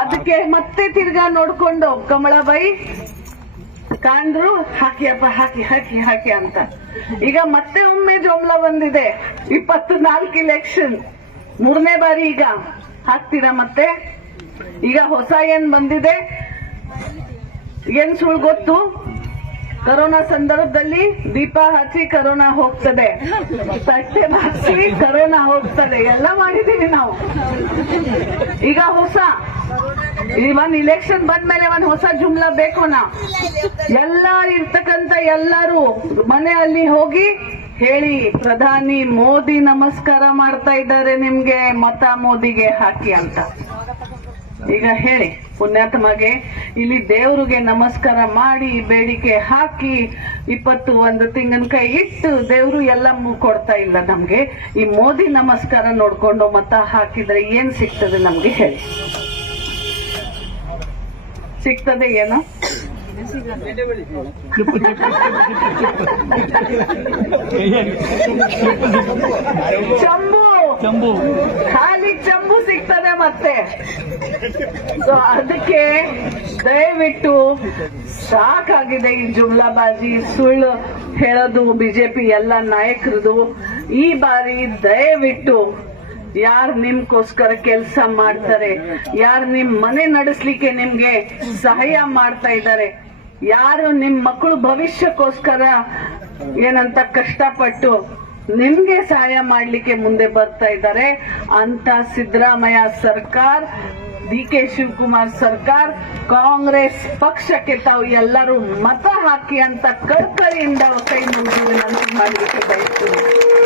ಅದಕ್ಕೆ ಮತ್ತೆ ತಿರ್ಗಾ ನೋಡ್ಕೊಂಡು ಕಮಲಾಬಾಯಿ ಕಾಂದ್ರು ಹಾಕಿಯಪ್ಪ ಹಾಕಿ ಹಾಕಿ ಹಾಕಿ ಅಂತ. ಈಗ ಮತ್ತೆ ಒಮ್ಮೆ ಜೋಮ್ಲ ಬಂದಿದೆ, 24 ಇಲೆಕ್ಷನ್ 3ನೇ ಬಾರಿ ಈಗ ಹಾಕ್ತೀರಾ ಮತ್ತೆ. ಈಗ ಹೊಸ ಏನ್ ಬಂದಿದೆ, ಏನ್ ಸುಳ್ಳು ಗೊತ್ತು? ಕರೋನಾ ಸಂದರ್ಭದಲ್ಲಿ ದೀಪ ಹಚ್ಚಿ ಕರೋನಾ ಹೋಗ್ತದೆ, ತಟ್ಟೆ ಹಚ್ಚಿ ಕರೋನಾ ಹೋಗ್ತದೆ, ಎಲ್ಲ ಮಾಡಿದೀವಿ ನಾವು. ಈಗ ಹೊಸ ಒಂದ್ ಇಲೆಕ್ಷನ್ ಬಂದ್ಮೇಲೆ ಒಂದ್ ಹೊಸ ಜುಮ್ಲಾ ಬೇಕೋನಾ? ಎಲ್ಲ ಇರ್ತಕ್ಕಂತ ಎಲ್ಲರೂ ಮನೆಯಲ್ಲಿ ಹೋಗಿ ಹೇಳಿ, ಪ್ರಧಾನಿ ಮೋದಿ ನಮಸ್ಕಾರ ಮಾಡ್ತಾ ಇದ್ದಾರೆ, ನಿಮ್ಗೆ ಮತ ಮೋದಿಗೆ ಹಾಕಿ ಅಂತ. ಈಗ ಹೇಳಿ ಪುಣ್ಯಾತ್ಮಗೆ, ಇಲ್ಲಿ ದೇವ್ರಿಗೆ ನಮಸ್ಕಾರ ಮಾಡಿ ಬೇಡಿಕೆ ಹಾಕಿ 21 ತೆಂಗಿನಕಾಯಿ ಇಟ್ಟು ದೇವ್ರು ಎಲ್ಲ ಕೊಡ್ತಾ ಇಲ್ಲ ನಮ್ಗೆ. ಈ ಮೋದಿ ನಮಸ್ಕಾರ ನೋಡ್ಕೊಂಡು ಮತ ಹಾಕಿದ್ರೆ ಏನ್ ಸಿಗ್ತದೆ ನಮ್ಗೆ ಹೇಳಿ? ಸಿಗ್ತದೆ ಏನೋ? ಚಂಬು ಖಾಲಿ ಚಂಬು ಸಿಗ್ತದೆ ಮತ್ತೆ. ಸೊ ಅದಕ್ಕೆ ದಯವಿಟ್ಟು ಸಾಕಾಗಿದೆ ಈ ಜುಮ್ಲಾಬಾಜಿ, ಸುಳ್ಳು ಹೇಳೋದು ಬಿಜೆಪಿ ಎಲ್ಲ ನಾಯಕರದು. ಈ ಬಾರಿ ದಯವಿಟ್ಟು ಯಾರು ನಿಮ್ಗೋಸ್ಕರ ಕೆಲಸ ಮಾಡ್ತಾರೆ, ಯಾರು ನಿಮ್ ಮನೆ ನಡೆಸ್ಲಿಕ್ಕೆ ನಿಮ್ಗೆ ಸಹಾಯ ಮಾಡ್ತಾ ಇದ್ದಾರೆ, ಯಾರು ನಿಮ್ ಮಕ್ಕಳು ಭವಿಷ್ಯಕ್ಕೋಸ್ಕರ ಏನಂತ ಕಷ್ಟಪಟ್ಟು ನಿಮ್ಗೆ ಸಹಾಯ ಮಾಡ್ಲಿಕ್ಕೆ ಮುಂದೆ ಬರ್ತಾ ಇದ್ದಾರೆ ಅಂತ ಸಿದ್ದರಾಮಯ್ಯ ಸರ್ಕಾರ, DK ಶಿವಕುಮಾರ್ ಸರ್ಕಾರ, ಕಾಂಗ್ರೆಸ್ ಪಕ್ಷಕ್ಕೆ ತಾವು ಎಲ್ಲರೂ ಮತ ಹಾಕಿ ಅಂತ ಕಳಕಳಿಯಿಂದ ಕೈ ಮುಗಿದು ವಿನಂತಿ ಮಾಡಲಿಕ್ಕೆ ಬಯಸ್ತೀನಿ.